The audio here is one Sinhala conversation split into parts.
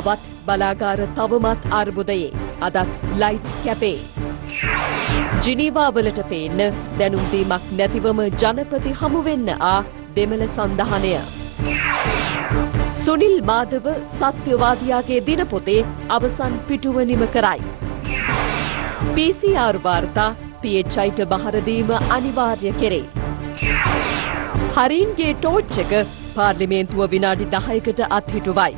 සීමාවත් බලාගාර තවමත් අර්බුදයේ. අදත් ලයිට් කැපේ. ජිනීවාවලට පේන්න දැනුම් දීමක් නැතිවම ජනපති හමුවෙන්න දෙමළ සන්ධානය. සුනිල් මාධව සත්‍යවාදියාගේ දිනපොතේ අවසන් පිටුව නිම කරයි. PCR වාර්තා PHIට බහරදීම අනිවාර්ය කෙරේ. හරින්ගේ ටෝච් එක පාර්ලිමේන්තුව විනාඩි 10කට අත්හිටුවයි.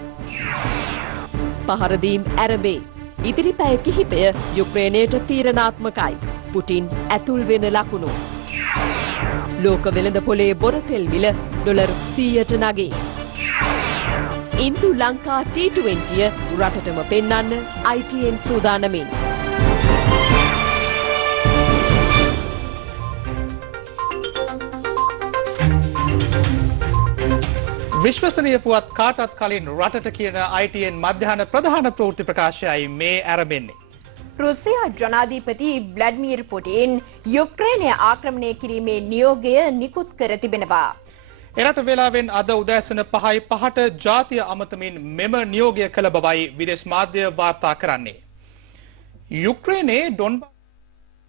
පහරදීම් ඇරඹේ. ඉදිරි පැය කිහිපය යුක්‍රේනයට තීරණාත්මකයි. පුටින් ඇතුල් වෙන ලකුණු. ලෝක වෙළඳපොලේ බොරතෙල් මිල ඩොලර් 100ට නගී. ඉන්දු ලංකා T20 රටටම පෙන්වන්න ITN සූදානමින්. විශ්වසනීය පුවත් කාටත් කලින් රටට කියන ITN මධ්‍යහන ප්‍රධාන ප්‍රවෘත්ති ප්‍රකාශයයි මේ ආරම්භෙන්නේ. රුසියා ජනාධිපති ව්ලාඩිමිර් පුටින් යුක්‍රේනය ආක්‍රමණය කිරීමේ නියෝගය නිකුත් කර තිබෙනවා. එරට වේලාවෙන් අද උදෑසන 5:05ට ජාතිය අමතමින් මෙම නියෝගය කළ බවයි විදේශ මාධ්‍ය වාර්තා කරන්නේ. යුක්‍රේනයේ ඩොන්බාස්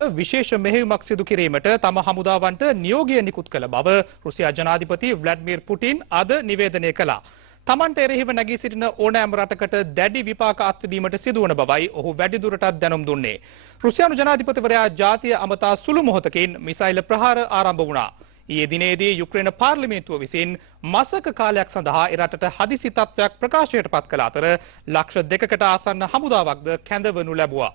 විශේෂ මෙහෙයුමක් සිදු කිරීමට තම හමුදාවන්ට නියෝගය නිකුත් කළ බව රුසියා ජනාධිපති ව්ලාඩිමිර් පුටින් අද නිවේදනය කළා. තමන්ට එරෙහිව නැගී සිටින ඕනෑම රටකට දැඩි විපාක අත්විඳීමට සිදුවන බවයි ඔහු වැඩිදුරටත් දැනුම් දුන්නේ. රුසියානු ජනාධිපතිවරයා ජාතිය අමතා සුළු මොහොතකින් මිසයිල් ප්‍රහාර ආරම්භ වුණා. ඊයේ දිනේදී යුක්‍රේන පාර්ලිමේන්තුව විසින් මාසක කාලයක් සඳහා එරටට හදිසි තත්ත්වයක් ප්‍රකාශයට පත් කළ අතර ලක්ෂ 2කට ආසන්න හමුදාවක්ද කැඳවනු ලැබුවා.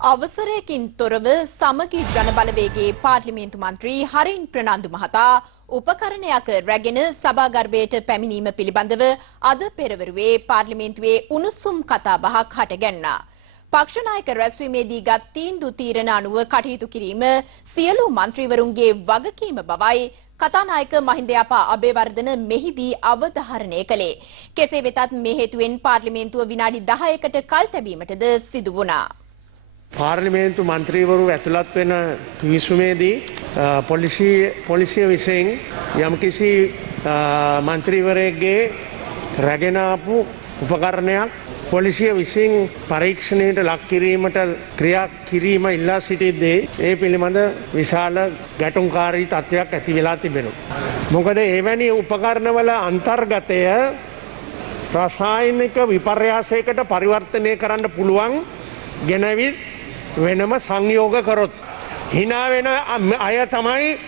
අවසරයකින් තොරව සමගි ජනබලවේගයේ පාර්ලිමේන්තු මන්ත්‍රී හරින් ප්‍රනාන්දු මහතා උපකරණයක් රැගෙන සභාගර්භයට පැමිණීම පිළිබඳව අද පෙරවරුවේ පාර්ලිමේන්තුවේ උණුසුම් කතාබහක් හටගැන්නා. පක්ෂ නායක රැස්වීමේදී ගත් තීන්දුව තීරණ අනුව කටයුතු කිරීම සියලු මන්ත්‍රීවරුන්ගේ වගකීම බවයි කතානායක මහින්ද යාපා අබේවර්ධන මෙහිදී අවධාරණය කළේ. කෙසේ වෙතත් මේ හේතුවෙන් පාර්ලිමේන්තුව විනාඩි 10කට කල් තැබීමටද සිදු වුණා. පාර්ලිමේන්තු මන්ත්‍රීවරු ඇතුළත් වෙන කිවිසුමේදී පොලිසිය විසින් යම්කිසි මන්ත්‍රීවරයෙක්ගේ රැගෙන ආපු උපකරණයක් පොලිසිය විසින් පරීක්ෂණයට ලක් කිරීමට ක්‍රියා කිරීම ඉල්ලා සිටිද්දී ඒ පිළිබඳ විශාල ගැටුම්කාරී තත්ත්වයක් ඇති වෙලා තිබෙනවා. මොකද එවැනි උපකරණවල අන්තර්ගතය රසායනික විපර්යාසයකට පරිවර්තනය කරන්න පුළුවන් ගෙනවිත් වෙනම සංයෝග කරොත් hina වෙන අය තමයි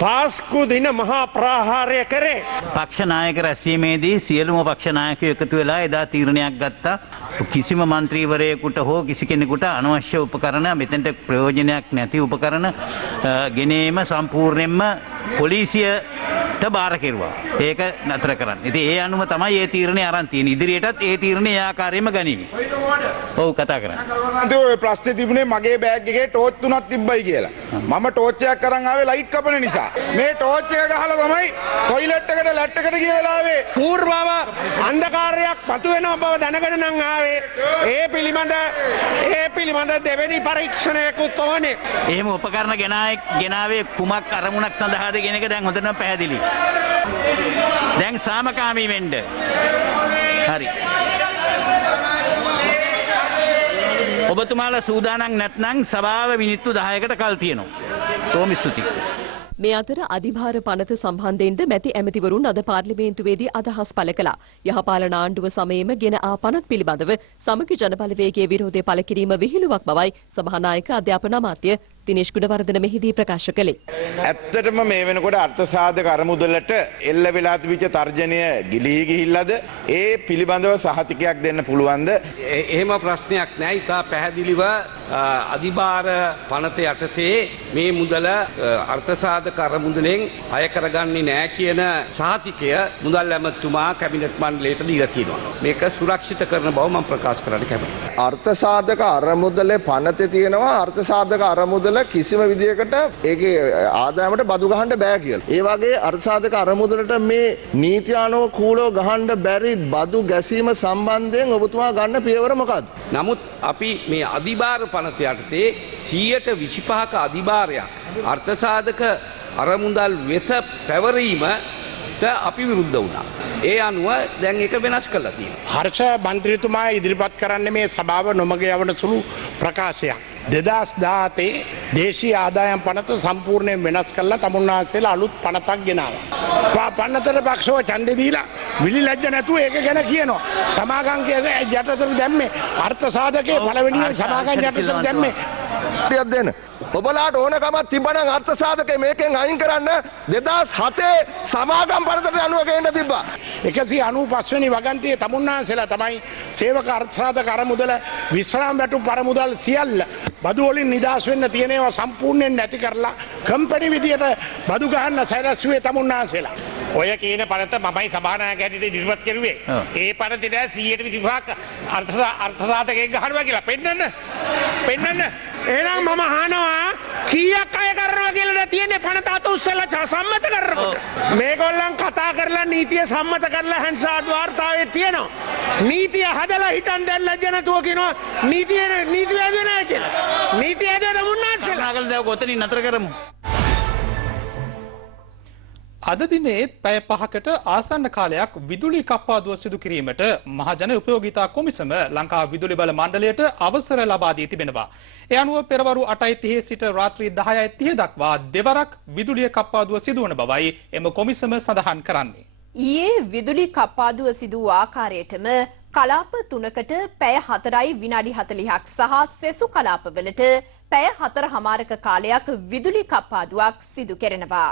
පාස්කු දින මහා ප්‍රාහාරය කරේ. පක්ෂ නායක රැස්වීමේදී සියලුම පක්ෂ නායකයෝ එකතු වෙලා එදා තීරණයක් ගත්තා. කිසිම මන්ත්‍රීවරයෙකුට හෝ කිසි කෙනෙකුට අනවශ්‍ය උපකරණ මෙතෙන්ට ප්‍රයෝජනයක් නැති උපකරණ ගෙනීම සම්පූර්ණයෙන්ම පොලිසියට බාර කෙරුවා. ඒක නතර කරන්න. ඉතින් ඒ අනුව තමයි මේ තීරණය අරන් තියෙන්නේ. ඉදිරියටත් ඒ තීරණය ඒ ආකාරයෙන්ම ගනිමි. ඔව් කතා කරන්න. ඔය ප්‍රශ්නේ තිබුණේ මගේ බෑග් එකේ ටෝච් තුනක් තිබ්බයි කියලා. මම ටෝච් එකක් අරන් ආවේ ලයිට් කපන නිසා. මේ ටෝච් එක ගහලා තමයි টয়ලට් එකට ලැට් එකට ගිය වෙලාවේ පූර්වව අන්ධකාරයක් මතුවෙන බව දැනගෙන නම් ආවේ. ඒ පිළිබඳ දෙවෙනි පරීක්ෂණයකුත් ඕනේ. එහෙම උපකරණ ගෙනාවේ කුමක් අරමුණක් සඳහාද කියන එක දැන් හොඳටම පැහැදිලි. දැන් සාමකාමී වෙන්න. හරි. ඔබතුමාලා සූදානම් නැත්නම් සභාව මිනිත්තු 10කට කල් තියෙනවා. කොහොම ස්තුතියි. මේ අතර අධිභාර පනත සම්බන්ධයෙන්ද මැති ඇමතිවරුන් අද පාර්ලිමේන්තුවේදී අදහස් පළ කළා. යහපාලන ආණ්ඩුව සමයේම ගෙන ආ පනත් පිළිබඳව සමගි ජනබලවේගයේ විරෝධය පළ කිරීම විහිළුවක් බවයි සභානායක අධ්‍යාපන අමාත්‍ය දිනේෂ් ගුණවර්ධන මෙහිදී ප්‍රකාශ කළේ. ඇත්තටම මේ වෙනකොට අර්ථසාධක අරමුදලට එල්ල වෙලා තිබිච්ච තර්ජනය ගිලී ගිහිල්ලාද ඒ පිළිබඳව සහතිකයක් දෙන්න පුළුවන්ද? එහෙම ප්‍රශ්නයක් නෑ. ඉතා පැහැදිලිව අධිභාර පනත යටතේ මේ මුදල අර්ථසාධක අරමුදලෙන් අය කරගන්නේ නෑ කියන සහතිකය මුදල් ඇමතුමා කැබිනට් මණ්ඩලයට දීලා තියෙනවා. මේක සුරක්ෂිත කරන බව මම ප්‍රකාශ කරන්න කැමතියි. අර්ථසාධක අරමුදලේ පනතේ තියෙනවා අර්ථසාධක අරමුදල කිසිම විදියකට ඒකේ ආදායමට බදු ගහන්න බෑ කියලා. ඒ වගේ අර්ථසාධක අරමුදලට මේ නීතියානුකූලව ගහන්න බැරි බදු ගැසීම සම්බන්ධයෙන් ඔබතුමා ගන්න පියවර මොකක්ද? නමුත් අපි මේ අධිභාර පනත යටතේ 125ක අධිභාරයක් අර්ථසාධක අරමුදල් වෙත පැවරීමට අපි විරුද්ධ වුණා. ඒ අනුව දැන් ඒක වෙනස් කරලා තියෙනවා. හර්ෂ මන්ත්‍රීතුමා ඉදිරිපත් කරන්නේ මේ සභාව නොමග යවන සුළු ප්‍රකාශයක්. 2017 දේශීය ආදායම් පනත සම්පූර්ණයෙන් වෙනස් කරලා තමුන්නාන්සේලා අලුත් පනතක් ගෙනාවා. පනතට පක්ෂව ඡන්දෙ දීලා විලිලැජ්ජ නැතුව ඒක ගැන කියනවා. සමාගම් යටතට දැම්මේ අර්ථ සාධකයේ පළවෙනියෙන් සමාගම් යටතට දැම්මේ ටිකක් දෙන්න. ඔබලාට ඕනකමක් තිබ්බනම් අර්ථ සාධකයේ මේකෙන් අයින් කරන්න 2007 සමාගම් පනතට අනුව ගේන්න තිබ්බා. 195 වෙනි වගන්තියේ තමුන්නාන්සේලා තමයි සේවක අර්ථ සාධක අරමුදල විශ්‍රාම වැටුප් අරමුදල් සියල්ල බදු වලින් නිදහස් වෙන්න තියෙන ඒවා සම්පූර්ණයෙන් නැති කරලා කම්පැනි විදියට බදු ගහන්න සැලැස්සුවේ තමුන්නාන්සේලා. ඔය කියන පනත මමයි සභානායක හැටියට ඉදිරිපත් කරුවේ. ඒ පනතේ 125ක් අර්ථ සාධකයෙන් ගහනවා කියලා පෙන්නන්න. එහෙනම් මම අහනවා කීයක් අය කරනවා කියලා තියෙන්නේ පනත අත උස්සලා සම්මත කරනකොට. මේගොල්ලන් කතා කරලා නීතිය සම්මත කරලා හැන්සාඩ් වාර්තාවේ තියෙනවා. නීතිය හදලා හිටන් දැන් ලැජ්ජ නැතුව කියනවා නීතිය හදුවේ නැහැ කියලා. නීතිය හදුවට මුන්නාන්සලා. නාගල දැව කොතනින් නතර කරමු. අද දිනේත් පැය 5කට ආසන්න කාලයක් විදුලි කප්පාදුව සිදු කිරීමට මහජන උපයෝගිතා කොමිසම ලංකා විදුලි බල මණ්ඩලයට අවසර ලබා දී තිබෙනවා. ඒ අනුව පෙරවරු 8:30 සිට රාත්‍රී 10:30 දක්වා දෙවරක් විදුලිය කප්පාදුව සිදුවන බවයි එම කොමිසම සඳහන් කරන්නේ. ඊයේ විදුලි කප්පාදුව සිදු වූ ආකාරයටම කලාප 3කට පැය 4යි විනාඩි 40ක් සහ සෙසු කලාපවලට පැය 4:00ක කාලයක් විදුලි කප්පාදුවක් සිදු කෙරෙනවා.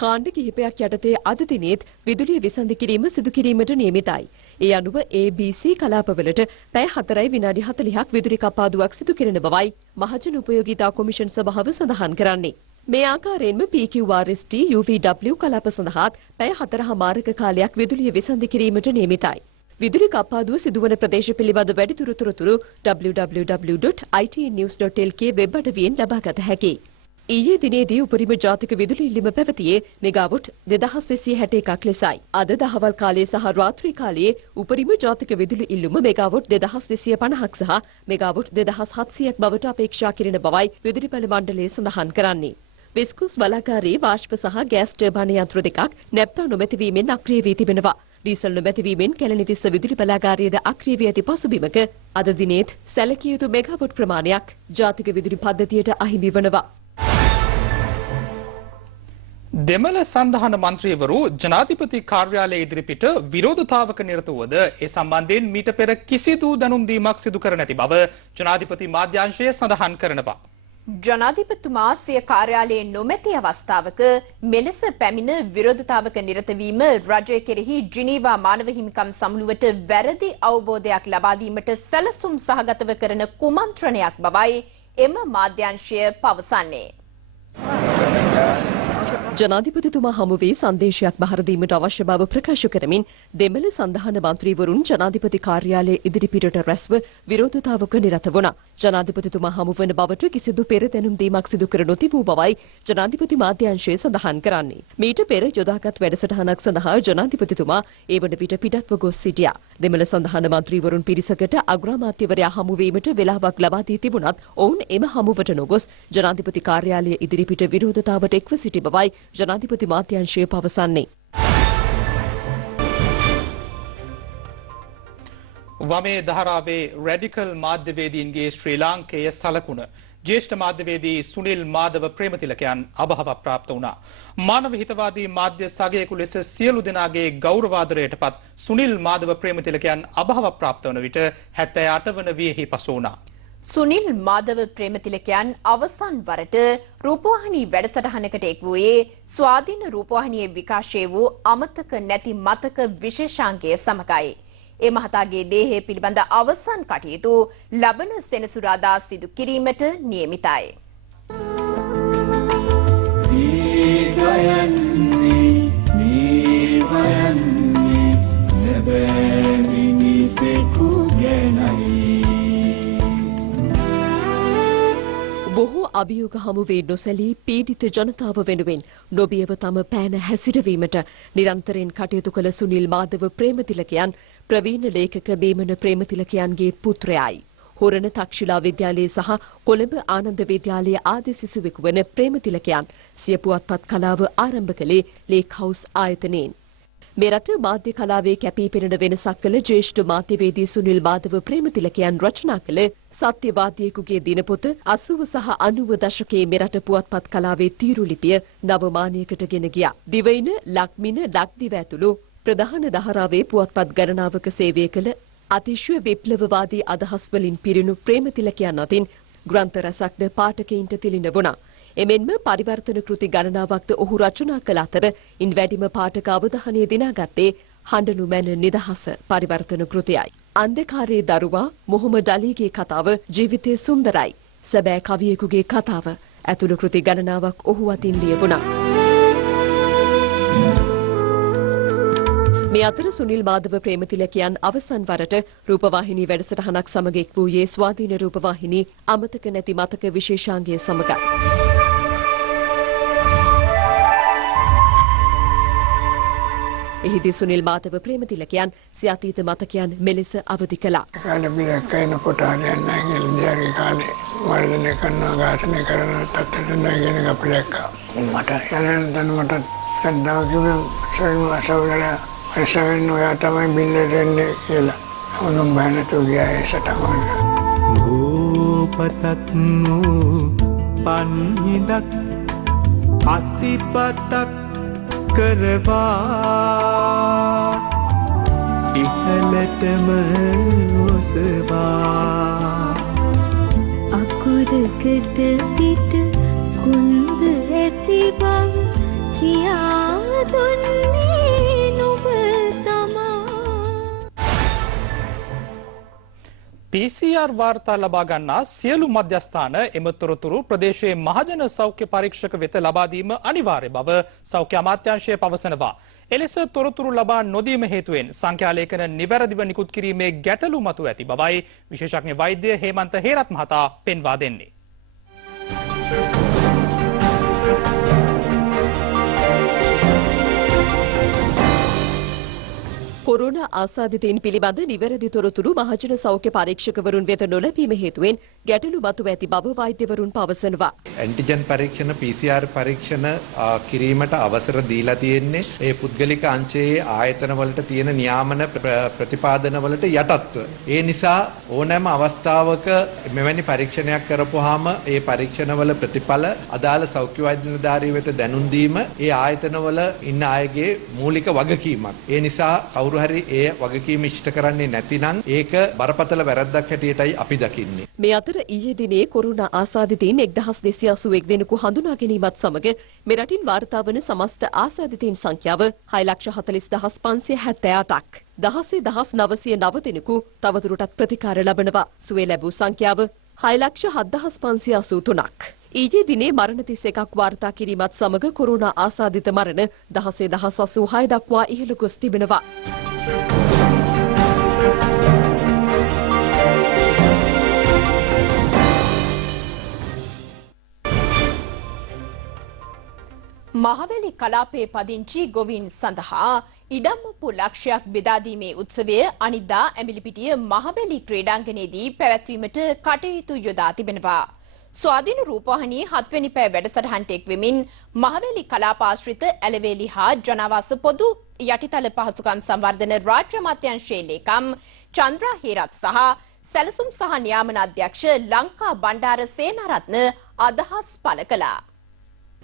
කාණ්ඩ කිහිපයක් යටතේ අද දිනේත් විදුලිය විසඳ කිරීම සිදු කිරීමට නියමිතයි. ඒ අනුව ABC කලාපවලට පැය 4යි විනාඩි 40ක් විදුලි කප්පාදුවක් සිදු කෙරෙන බවයි මහජන උපයෝගිතා කොමිෂන් සභාව සඳහන් කරන්නේ. මේ ආකාරයෙන්ම PQRST UVW කලාප සඳහාත් පැය 4:00ක කාලයක් විදුලිය විසඳ කිරීමට නියමිතයි. විදුලි කප්පාදුව සිදුවන ප්‍රදේශ පිළිබඳ වැඩිදුර තොරතුරු www.itnews.lk වෙබ් අඩවියෙන් ලබාගත හැකියි. ඊයේ දිනේදී උපරිම ජාතික විදුලි ඉල්ලීම පැවතියේ මෙගාවොට් 2261ක් ලෙසයි. අද දහවල් කාලයේ සහ රාත්‍රී කාලයේ උපරිම ජාතික විදුලි ඉල්ලුම මෙගාවොට් 2250ක් සහ මෙගාවොට් 2700ක් බවට අපේක්ෂා කෙරෙන බවයි විදුලි බල මණ්ඩලය සඳහන් කරන්නේ. විස්කුස් බලාගාරයේ වාෂ්ප සහ ගෑස් ටර්බයින් යන්ත්‍ර දෙකක් නැප්තා නොමැතිවීමෙන් අක්‍රිය වී තිබෙනවා. ඩීසල් නොමැතිවීමෙන් කැලණිතිස්ස විදුලි බලාගාරයේද අක්‍රිය වී ඇති පසුබිමක අද දිනේත් සැලකිය යුතු මෙගාවොට් ප්‍රමාණයක් ජාතික විදුලි පද්ධතියට අහිමි වනවා. දෙමළ සන්ධාන මන්ත්‍රීවරු ජනාධිපති කාර්යාලය ඉදිරිපිට විරෝධතාවක නිරත වුවද ඒ සම්බන්ධයෙන් මීට පෙර කිසිදු දැනුම් දීමක් සිදු කර නැති බව ජනාධිපති මාධ්‍යාංශය සඳහන් කරනවා. ජනාධිපතිතුමා සිය කාර්යාලයේ නොමැති අවස්ථාවක මෙලෙස පැමිණ විරෝධතාවක නිරත වීම රජය කෙරෙහි ජිනීවා මානව හිමිකම් සමුළුවට වැරදි අවබෝධයක් ලබා දීමට සැලසුම් සහගතව කරන කුමන්ත්‍රණයක් බවයි එම මාධ්‍යාංශය පවසන්නේ. ජනාධිපතිතුමා හමුවේ සංදේශයක් බහර දීමට අවශ්‍ය බව ප්‍රකාශ කරමින් දෙමළ සන්ධාන මන්ත්‍රීවරුන් ජනාධිපති කාර්යාලය ඉදිරිපිටට රැස්ව විරෝධතාවක නිරත වුණා. ජනාධිපතිතුමා හමුවන බවට කිසිදු පෙර දැනුම් දීමක් සිදු කර නොතිබූ බවයි ජනාධිපති මාධ්‍යාංශය සඳහන් කරන්නේ. මීට පෙර යොදාගත් වැඩසටහනක් සඳහා ජනාධිපතිතුමා ඒ වන විට පිටත්ව ගොස් සිටියා. දෙමළ සන්ධාන මන්ත්‍රීවරුන් පිරිසකට අග්‍රාමාත්‍යවරයා හමුවීමට වෙලාවක් ලබා දී තිබුණත් ඔවුන් එම හමුවට නොගොස් ජනාධිපති කාර්යාලය ඉදිරිපිට විරෝධතාවට එක්ව සිටි බවයි ජනාධිපති මාධ්‍යාංශය පවසන්නේ. වමේ දහරාවේ රැඩිකල් මාධ්‍යවේදීන්ගේ ශ්‍රී ලාංකේය සලකුණ ජ්‍යෙෂ්ඨ මාධ්‍යවේදී සුනිල් මාධව ප්‍රේමතිලකයන් අභාව ප්‍රාප්ත වුණා. මානව හිතවාදී මාධ්‍ය සගයෙකු ලෙස සියලු දෙනාගේ ගෞරවාදරයට පත් සුනිල් මාධව ප්‍රේමතිලකයන් අභාව ප්‍රාප්ත වන විට 78 වන වියෙහි පසු වුණා. සුනිල් මාධව ප්‍රේමතිලකයන් අවසන් වරට රූපවාහිනී වැඩසටහනකට එක් වූයේ ස්වාධීන රූපවාහිනියේ විකාශය වූ අමතක නැති මතක විශේෂාංගය සමගයි. ඒ මහතාගේ දේහය පිළිබඳ අවසන් කටයුතු ලබන සෙනසුරාදා සිදු කිරීමට නියමිතයි. බොහෝ අභියෝග හමුවේ නොසැලී පීඩිත ජනතාව වෙනුවෙන් නොබියව තම පෑන හැසිරවීමට නිරන්තරයෙන් කටයුතු කළ සුනිල් මාධව ප්‍රේමතිලකයන් ප්‍රවීණ ලේඛක බේමන ප්‍රේමතිලකයන්ගේ පුත්‍රයායි. හොරණ තක්ෂිලා විද්‍යාලයේ සහ කොළඹ ආනන්ද විද්‍යාලයේ ආදී සිසුවෙකු වන ප්‍රේමතිලකයන් සිය පුවත්පත් කලාව ආරම්භ කළේ ලේක් හවුස් ආයතනයෙන්. මේ රට මාධ්‍ය කලාවේ කැපී පෙනෙන වෙනසක් කළ ජ්‍යෙෂ්ඨ මාධ්‍යවේදී සුනිල් මාධව ප්‍රේමතිලකයන් රචනා කළ සත්‍යවාදියෙකුගේ දිනපොත 80 සහ 90 දශකයේ මෙරට පුවත්පත් කලාවේ තීරු ලිපිය නවමානයකට ගෙන ගියා. දිවයින, ලක්මින, ලක්දිව ඇතුළු ප්‍රධාන දහරාවේ පුවත්පත් ගණනාවක සේවය කළ අතිශය විප්ලවවාදී අදහස් වලින් පිරුණු ප්‍රේමතිලකයන් අතින් ග්‍රන්ථ රසක්ද පාඨකයින්ට තිළින වුණා. එමෙන්ම පරිවර්තන කෘති ගණනාවක්ද ඔහු රචනා කළ අතර ඉන් වැඩිම පාඨක අවධානය දිනාගත්තේ හඬනු මැන නිදහස පරිවර්තන කෘතියයි. අන්ධකාරයේ දරුවා මොහොමඩ් අලිගේ කතාව ජීවිතයේ සුන්දරයි. සැබෑ කවියෙකුගේ කතාව ඇතුළු කෘති ගණනාවක් ඔහු අතින් ලියවුණා. මේ අතර සුනිල් මාධව ප්‍රේමතිලකයන් අවසන් වරට රූපවාහිනී වැඩසටහනක් සමග එක් වූයේ ස්වාධීන රූපවාහිනී අමතක නැති මතක විශේෂාංගය සමගයි. එහිදී සුනිල් මාධව ප්‍රේමතිලකයන් සිය අතීත මතකයන් මෙලෙස අවදි කළා. කාලේ බිලකයිනකොට හරියන්නේ නැහැ කියලා දිහාගේ කාලේ වර්ධනය කරනවා ඝාතනය කරනවා තත්ත්වයට නැගෙන එක අපි දැක්කා. මට යන දැනුමට දැන් කිව්වේ සරිම අසවලලා පරිසවෙන්න ඔයා තමයි බිල්ලට එන්නේ කියලා. මොනම් බෑනතු ගියා ඒ සටහන. භූපතක් පන්හිඳක් අසිපතක් කරවා ඉහළටම ඔසවා අකුරකට පිට කුන්ද ඇති බව කියා දුන්නේ නුඹ තමා. PCR වාර්තා ලබා ගන්නා සියලු මධ්‍යස්ථාන එම තොරතුරු ප්‍රදේශයේ මහජන සෞඛ්‍ය පරීක්ෂක වෙත ලබා දීම අනිවාර්ය බව සෞඛ්‍ය අමාත්‍යාංශය පවසනවා. එලෙස තොරතුරු ලබා නොදීම හේතුවෙන් සංඛ්‍යාලේඛන නිවැරදිව නිකුත් කිරීමේ ගැටලු මතු ඇති බවයි විශේෂඥ වෛද්‍ය හේමන්ත හේරත් මහතා පෙන්වා දෙන්නේ. කොරෝනා ආසාදිතයින් පිළිබඳ නිවැරදි තොරතුරු මහජන සෞඛ්‍ය පරීක්ෂකවරුන් වෙත නොලැබීම හේතුවෙන් ගැටලු මතුව ඇති බව වෛද්‍යවරුන් පවසනවා. ඇන්ටිජන් පරීක්ෂණ PCR පරීක්ෂණ කිරීමට අවසර දීලා තියෙන්නේ ඒ පුද්ගලික අංශයේ ආයතන වලට තියෙන නියාමන ප්‍රතිපාදන වලට යටත්ව. ඒ නිසා ඕනෑම අවස්ථාවක මෙවැනි පරීක්ෂණයක් කරපුවාම ඒ පරීක්ෂණවල ප්‍රතිඵල අදාළ සෞඛ්‍ය වෛද්‍ය නිලධාරිය වෙත දැනුම් දීම ඒ ආයතනවල ඉන්න අයගේ මූලික වගකීමක්. ඒ නිසා කවුරු හරි ඒ වගකීම ඉෂ්ට කරන්නේ නැතිනම් ඒක බරපතල වැරද්දක් හැටියටයි අපි දකින්නේ. මේ අතර ඊයේ දිනේ කොරෝනා ආසාදිතයින් 1281 දෙනෙකු හඳුනා ගැනීමත් සමග මෙරටින් වාර්තා වන සමස්ත ආසාදිතයින් සංඛ්‍යාව 6,40,578ක්. 16,909 දෙනෙකු තවදුරටත් ප්‍රතිකාර ලබනවා. සුවය ලැබූ සංඛ්‍යාව 6,07,583ක්. ඊයේ දිනේ මරණ 31ක් වාර්තා කිරීමත් සමග කොරෝනා ආසාදිත මරණ 16,086 දක්වා ඉහළ ගොස් තිබෙනවා. මහවැලි කලාපයේ පදිංචි ගොවීන් සඳහා ඉඩම්මපු ලක්ෂයක් බෙදාදීමේ උත්සවය අනිද්දා ඇඹිලිපිටිය මහවැලි ක්‍රීඩාංගණයේදී පැවැත්වීමට කටයුතු යොදා තිබෙනවා. ස්වාධීන රූපවාහිනියේ 7 වෙනි පැය වැඩසටහනට එක් වෙමින් මහවැලි කලාපාශ්‍රිත ඇලවේලි හා ජනාවාස පොදු යටිතල පහසුකම් සංවර්ධන රාජ්‍ය අමාත්‍යාංශයේ ලේකම් චන්ද්‍රා හේරත් සහ සැලසුම් සහ නියාමන අධ්‍යක්ෂ ලංකා බණ්ඩාර සේනාරත්න අදහස් පළ කළා.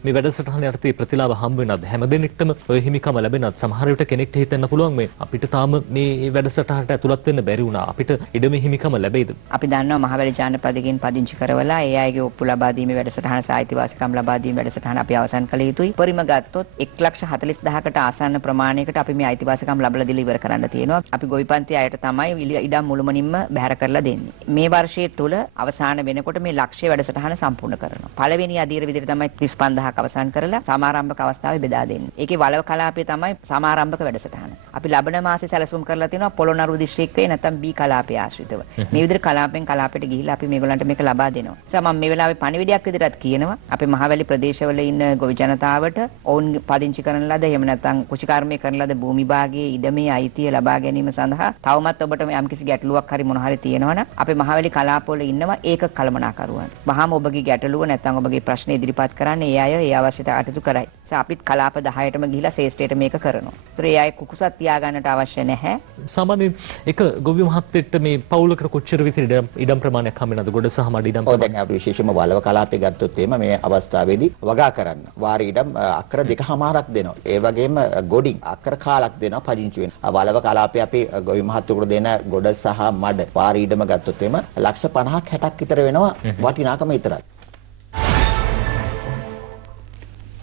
මේ වැඩසටහන යටතේ ප්‍රතිලාභ හම්බ වෙනත් හැමදෙනෙක්ටම ඔය හිමිකම ලැබෙනත් සමහර විට කෙනෙක්ට හිතෙන්න පුළුවන් මේ අපිට තාම මේ වැඩසටහනට ඇතුළත් වෙන්න බැරි වුණා. අපිට ඉඩම හිමිකම ලැබෙයිද? අපි දන්නවා මහවැලි ජානපදයෙන් පදිංචි කරවලා ඒ අයගේ ඔප්පු ලබා දීමේ වැඩසටහන සාහිත්‍යවාසිකම් ලබා දීමේ වැඩසටහන අපි අවසන් කළ යුතුයි. පරිම ගත්තොත් 1,40,000කට ආසන්න ප්‍රමාණයකට අපි මේ අයිතිවාසිකම් ලබලා දීලා ඉවර කරන්න තියෙනවා. අපි ගොවිපන්ති අයට තමයි ඉඩම් මුළුමනින්ම බැහැර කරලා දෙන්නේ. මේ වර්ෂයේ තුල අවසාන වෙනකොට මේ ලක්ෂ්‍ය වැඩසටහන සම්පූර්ණ කරනවා. පළවෙනි අධීර විදිහට තමයි 35000ක් අවසන් කරලා සමාරම්භක අවස්ථාවේ බෙදා දෙන්නේ. ඒකේ වලව කලාපය තමයි සමාරම්භක වැඩසටහන. අපි ලබන මාසේ සැලසුම් කරලා තියෙනවා පොළොන්නරුව දිස්ත්‍රික්කයේ නැත්නම් B කලාපය ආශ්‍රිතව. මේ විදිහට කලාපෙන් කලාපයට ගිහිල්ලා අපි මේගොල්ලන්ට මේක ලබා දෙනවා. ඒ මම මේ වෙලාවේ පණිවිඩයක් විදිහටත් කියනවා. අපි මහවැලි ප්‍රදේශවල ඉන්න ගොවි ජනතාවට ඔවුන් පදිංචි කරන ලද එහෙම නැත්නම් කුෂිකර්මය කරන ලද භූමි භාගයේ ඉඩමේ අයිතිය ලබා ගැනීම සඳහා තවමත් ඔබට යම්කිසි ගැටලුවක් හරි මොන හරි තියෙනවනම් අපේ මහවැලි කලාපවල ඉන්නවා ඒක කළමනාකරුවන්. වහාම ඔබගේ ගැටලුව නැත්නම් ඔබගේ ප්‍රශ්න ඉදිරිපත් කරන්න ඒ අය ඒ අවශ්‍යතා අටතු කරයි. අපිත් කලාප 10ටම ගිහිලා ශේෂ්ඨයට මේක කරනවා. ඒතර ඒ අය කුකුසක් තියාගන්නට අවශ්‍ය නැහැ. සාමාන්‍යයෙන් එක ගොවි මහත්තයෙක්ට මේ පවුලකට කොච්චර විතර ඉඩම් ප්‍රමාණයක් හම්බ වෙනවද? ගොඩ සහ මඩ ඉඩම්. ඔව් දැන් අපි විශේෂයෙන්ම වලව කලාපේ ගත්තොත් එහෙම මේ අවස්ථාවේදී වගා කරන්න වාරි ඉඩම් අක්කර 2.5ක් දෙනවා. ඒ වගේම ගොඩින් අක්කර කාලක් දෙනවා පදිංචි වෙන. වලව කලාපේ අපි ගොවි මහත්තයෙකුට දෙන ගොඩ සහ මඩ වාරි ඉඩම ගත්තොත් එහෙම ලක්ෂ 50ක් 60ක් විතර වෙනවා වටිනාකම විතරයි.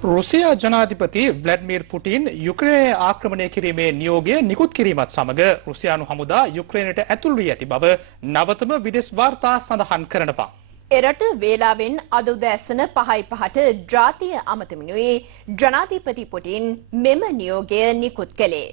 රුසියා ජනාධිපති ව්ලැඩිමිර් පුටින් යුක්‍රේනය ආක්‍රමණය කිරීමේ නියෝගය නිකුත් කිරීමත් සමග රුසියානු හමුදා යුක්‍රේනයට ඇතුල් වී ඇති බව නවතම විදෙස් වාර්තා සඳහන් කරනවා. එරට වේලාවෙන් අද උදෑසන 5:05ට ජාතිය අමතමිනුයි ජනාධිපති පුටින් මෙම නියෝගය නිකුත් කළේ.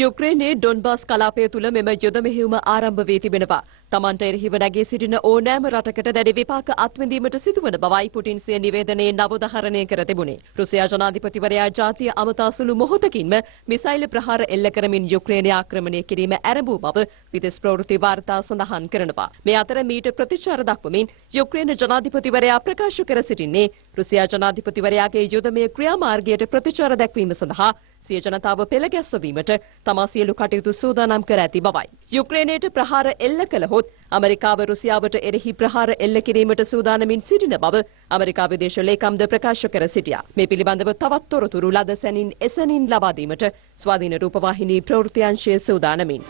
යුක්‍රේනයේ ඩොන්බාස් කලාපය තුළ මෙම යුද මෙහෙයුම ආරම්භ වී තිබෙනවා. තමන්ට එරෙහිව නැගී සිටින ඕනෑම රටකට දැඩි විපාක අත්විඳීමට සිදුවන බවයි පුටින් සිය නිවේදනයේ නවෝදාහරණය කර තිබුණේ. රුසියා ජනාධිපතිවරයා ජාතිය අමතා සුළු මොහොතකින්ම මිසයිල් ප්‍රහාර එල්ල කරමින් යුක්‍රේනය ආක්‍රමණය කිරීම ආරම්භ බව විදෙස් ප්‍රවෘත්ති වාර්තා සඳහන් කරනවා. මේ අතර මීට ප්‍රතිචාර දක්වමින් යුක්‍රේන ජනාධිපතිවරයා ප්‍රකාශ කර සිටින්නේ රුසියා ජනාධිපතිවරයාගේ යුදමය ක්‍රියාමාර්ගයට ප්‍රතිචාර දැක්වීම සඳහා සිය ජනතාව පෙළගැස්වීමට තමා සියලු කටයුතු සූදානම් කර ඇති බවයි. යුක්‍රේනයට ප්‍රහාර එල්ල කළහොත් අමරිකාව රුසියාවට එරෙහි ප්‍රහාර එල්ල කිරීමට සූදානමින් සිටින බව අමරිකා විදේශ ලේකම්ද ප්‍රකාශ කර සිටියා. මේ පිළිබඳව තවත් තොරතුරු ලද සැනින් එසැනින් ලබා දීමට ස්වාධීන රූපවාහිනී ප්‍රවෘත්තිංශය සූදානමින්.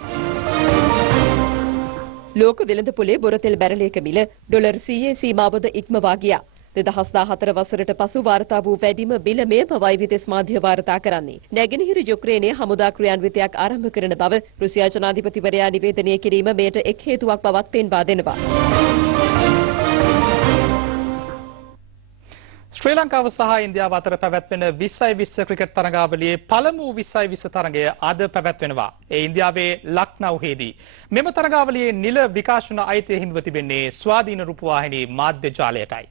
ලෝක වෙළඳපොලේ බොරතෙල් බැරලයක මිල ඩොලර් 100 සීමාවද ඉක්මවා ගියා. 2014 වසරට පසු වාර්තා වූ වැඩිම බිල මෙය බවයි විදෙස් මාධ්‍ය වාර්තා කරන්නේ. නැගෙනහිර යුක්‍රේනයේ හමුදා ක්‍රියාන්විතයක් ආරම්භ කරන බව රුසියා ජනාධිපතිවරයා නිවේදනය කිරීම මෙයට එක් හේතුවක් බවත් පෙන්වා දෙනවා. ශ්‍රී ලංකාව සහ ඉන්දියාව අතර පැවැත්වෙන 2020 ක්‍රිකට් තරගාවලියේ පළමු 2020 තරගය අද පැවැත්වෙනවා. ඒ ඉන්දියාවේ ලක්නෞහේදී. මෙම තරගාවලියේ නිල විකාශන අයිතිය හිමිව තිබෙන්නේ ස්වාධීන රූපවාහිනී මාධ්‍ය ජාලයටයි.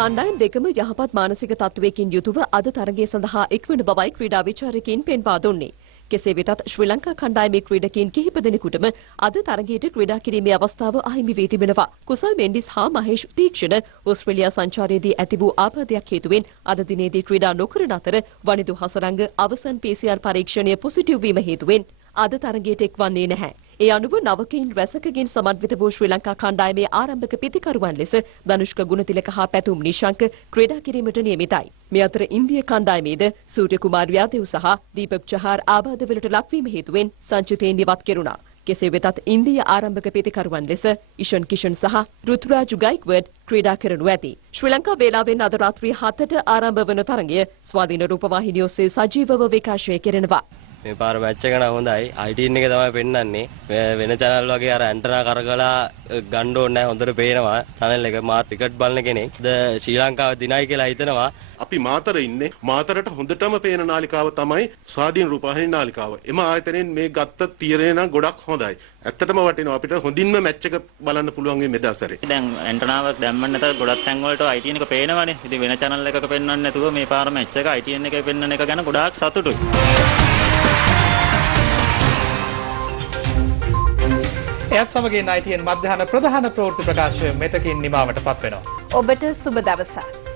කණ්ඩායම් දෙකම යහපත් මානසික තත්ත්වයකින් යුතුව අද තරගය සඳහා එක්වන බවයි ක්‍රීඩා විචාරකයින් පෙන්වා දුන්නේ. කෙසේ වෙතත් ශ්‍රී ලංකා කණ්ඩායමේ ක්‍රීඩකයින් කිහිප දෙනෙකුටම අද තරගයට ක්‍රීඩා කිරීමේ අවස්ථාව අහිමි වී තිබෙනවා. කුසල් මෙන්ඩිස් හා මහේෂ් තීක්ෂණ ඕස්ට්‍රේලියා සංචාරයේදී ඇති වූ ආබාධයක් හේතුවෙන් අද දිනේදී ක්‍රීඩා නොකරන අතර වනිදු හසරංග අවසන් PCR පරීක්ෂණය පොසිටිව් වීම හේතුවෙන් අද තරගයට එක්වන්නේ නැහැ. ඒ අනුව නවකයින් රැසකගෙන් සමන්විත වූ ශ්‍රී ලංකා කණ්ඩායමේ ආරම්භක පිතිකරුවන් ලෙස ධනුෂ්ක ගුණතිලක හා පැතුම් නිශංක ක්‍රීඩා කිරීමට නියමිතයි. මේ අතර ඉන්දිය කණ්ඩායමේද සූර්ය කුමාර් යාදව් සහ දීපක් චහර් ආබාධවලට ලක්වීම හේතුවෙන් සංචිතයෙන් ඉවත් කෙරුණා. කෙසේ වෙතත් ඉන්දිය ආරම්භක පිතිකරුවන් ලෙස ඉෂන් කිෂන් සහ රුතුරාජ් ගයික්වර්ඩ් ක්‍රීඩා කරනු ඇති. ශ්‍රී ලංකා වේලාවෙන් අද රාත්‍රී 7ට ආරම්භ වන තරගය ස්වාධීන රූපවාහිනිය ඔස්සේ සජීවව විකාශය කෙරෙනවා. මේ පාර මැච් එක නම් හොඳයි. ITN එක තමයි පෙන්වන්නේ. වෙන channel වගේ අර ඇන්ටනා කරකලා ගන්න ඕනේ නැහැ. හොඳට පේනවා channel එක. මා ක්‍රිකට් බලන කෙනෙක්. ශ්‍රී ලංකාව දිනයි කියලා හිතනවා. අපි මාතර ඉන්නේ. මාතරට හොඳටම පේන නාලිකාව තමයි ස්වාධීන රූපවාහිනී නාලිකාව. එම ආයතනයෙන් මේ ගත්ත තීරණය නම් ගොඩක් හොඳයි. ඇත්තටම වටිනවා. අපිට හොඳින්ම මැච් එක බලන්න පුළුවන් මේ මෙදාසරේ. දැන් ඇන්ටනාවක් දැම්මම නැතත් ගොඩක් තැන් වලට ITN එක පේනවනේ. ඉතින් වෙන channel එකක පෙන්වන්නේ නැතුව මේ පාර මැච් එක ITN එකේ පෙන්වන එක ගැන ගොඩාක් සතුටුයි. එයත් සමගින් ITN මධ්‍යහන ප්‍රධාන ප්‍රවෘත්ති ප්‍රකාශය මෙතකින් නිමාවට පත්වෙනවා. ඔබට සුබ දවසක්.